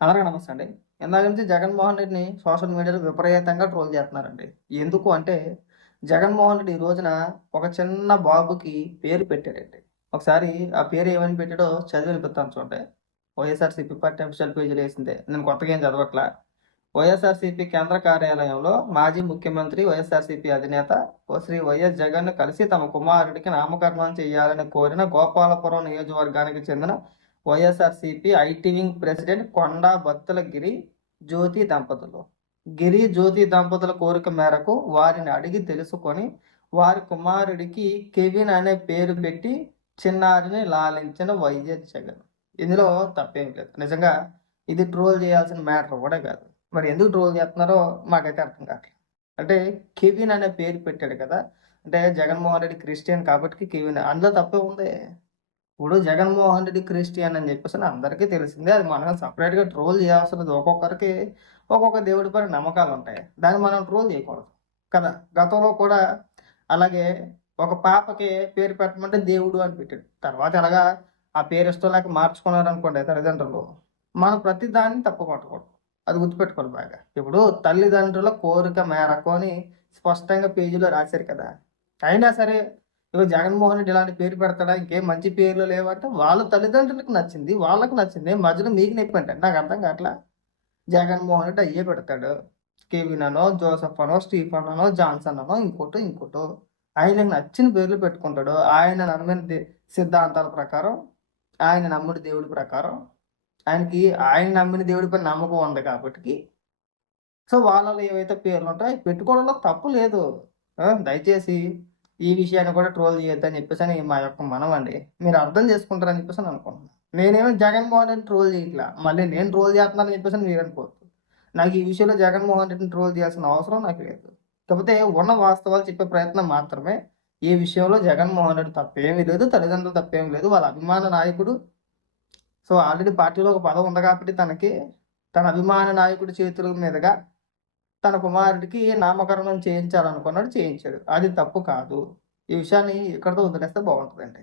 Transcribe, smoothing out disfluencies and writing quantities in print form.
అందరికీ నమస్తే అండి. ఇందాక నుంచి జగన్మోహన్ రెడ్డిని సోషల్ మీడియాలో విపరీతంగా ట్రోల్ చేస్తున్నారండి. ఎందుకు అంటే, జగన్మోహన్ రెడ్డి ఈ రోజున ఒక చిన్న బాబుకి పేరు పెట్టాడండి. ఒకసారి ఆ పేరు ఏమని పెట్టాడో చదివి వినిపిత్తాను చూడండి. వైఎస్ఆర్‌సీపీ పార్టీ అఫీషియల్ పేజీలో ఏసిందే. నేను కొత్తగా ఏం చదవట్లా. వైఎస్ఆర్‌సీపీ కేంద్ర కార్యాలయంలో మాజీ ముఖ్యమంత్రి, వైఎస్ఆర్‌సీపీ అధినేత శ్రీ వైఎస్ జగన్‌ను కలిసి తమ కుమారుడికి నామకరణం చేయాలని కోరిన గోపాలపురం నియోజకవర్గానికి చెందిన వైఎస్ఆర్‌సీపీ ఐటీ వింగ్ ప్రెసిడెంట్ కొండా బత్తుల గిరి, జ్యోతి దంపతులు. గిరి, జ్యోతి దంపతుల కోరిక మేరకు వారిని అడిగి తెలుసుకొని వారి కుమారుడికి కెవిన్ అనే పేరు పెట్టి చిన్నారిని లాలించిన వైఎస్ జగన్. ఇందులో తప్పేం లేదు. నిజంగా ఇది ట్రోల్ చేయాల్సిన మ్యాటర్ కూడా కాదు. మరి ఎందుకు ట్రోల్ చేస్తున్నారో మాకైతే అర్థం కావట్లేదు. అంటే కెవిన్ అనే పేరు పెట్టాడు కదా! అంటే జగన్మోహన్ రెడ్డి క్రిస్టియన్ కాబట్టి కెవిన్ అందులో తప్పే ఉంది. ఇప్పుడు జగన్మోహన్ రెడ్డి క్రిస్టియన్ అని చెప్పేసి అందరికీ తెలిసిందే. అది మనం సెపరేట్‌గా ట్రోల్ చేయాల్సిన లేదు. ఒక్కొక్కరికి ఒక్కొక్క దేవుడి పైన నమ్మకాలుంటాయి. దాన్ని మనం ట్రోల్ చేయకూడదు కదా! గతంలో కూడా అలాగే ఒక పాపకి పేరు పెట్టమంటే దేవుడు అని పెట్టాడు. తర్వాత ఎలాగా ఆ పేరు ఇష్టం లేక మార్చుకున్నారనుకోండి తల్లిదండ్రులు. మనం ప్రతి దాన్ని తప్పు పట్టకూడదు. అది గుర్తుపెట్టుకోవాలి బాగా. ఇప్పుడు తల్లిదండ్రుల కోరిక మేరకు అని స్పష్టంగా పేజీలో రాశారు కదా! అయినా సరే ఇగో జగన్మోహన్ రెడ్డి ఇలాంటి పేరు పెడతాడా? ఇంకేం మంచి పేర్లు లేవంటే వాళ్ళ తల్లిదండ్రులకు నచ్చింది. వాళ్ళకి నచ్చింది. మధ్యలో మీకు నొప్పంటే నాకు అర్థం కావట్లా. జగన్మోహన్ రెడ్డి అయ్యే పెడతాడు. కెవిన్ అనో, జోసెఫ్ అనో, స్టీఫన్ అనో, జాన్సన్ అనో ఇంకోటో, ఇంకోటో. ఆయనకు నచ్చిన పేర్లు పెట్టుకుంటాడు. ఆయన నమ్మిన సిద్ధాంతాల ప్రకారం, ఆయన నమ్మిన దేవుడి ప్రకారం, ఆయన నమ్మిన దేవుడిపై నమ్మకం ఉంది కాబట్టికి సో, వాళ్ళలో ఏవైతే పేర్లుంటాయో అయి పెట్టుకోవడంలో తప్పు లేదు. దయచేసి ఈ విషయాన్ని కూడా ట్రోల్ చేయొద్దని చెప్పేసని మా యొక్క మనవండి. మీరు అర్థం చేసుకుంటారని చెప్పేసని అనుకుంటున్నా. నేనేమో జగన్మోహన్ రెడ్డిని ట్రోల్ చేయట్లా. మళ్ళీ నేను ట్రోల్ చేస్తున్నానని చెప్పేసని మీరనుకోవద్దు. నాకు ఈ విషయంలో జగన్మోహన్ రెడ్డిని ట్రోల్ చేయాల్సిన అవసరం నాకు లేదు. కాకపోతే ఉన్న వాస్తవాలు చెప్పే ప్రయత్నం మాత్రమే. ఈ విషయంలో జగన్మోహన్ రెడ్డి తప్పేమీ లేదు. తల్లిదండ్రులు తప్పేమీ లేదు. వాళ్ళ అభిమాన నాయకుడు. సో, ఆల్రెడీ పార్టీలో ఒక పదవి ఉంది కాబట్టి తనకి, తన అభిమాన నాయకుడి చేతుల మీదుగా తన కుమారుడికి నామకరణం చేయించాలనుకున్నాడు, చేయించాడు. అది తప్పు కాదు. ఈ విషయాన్ని ఇక్కడితో వదిలేస్తే బావుంటదండి.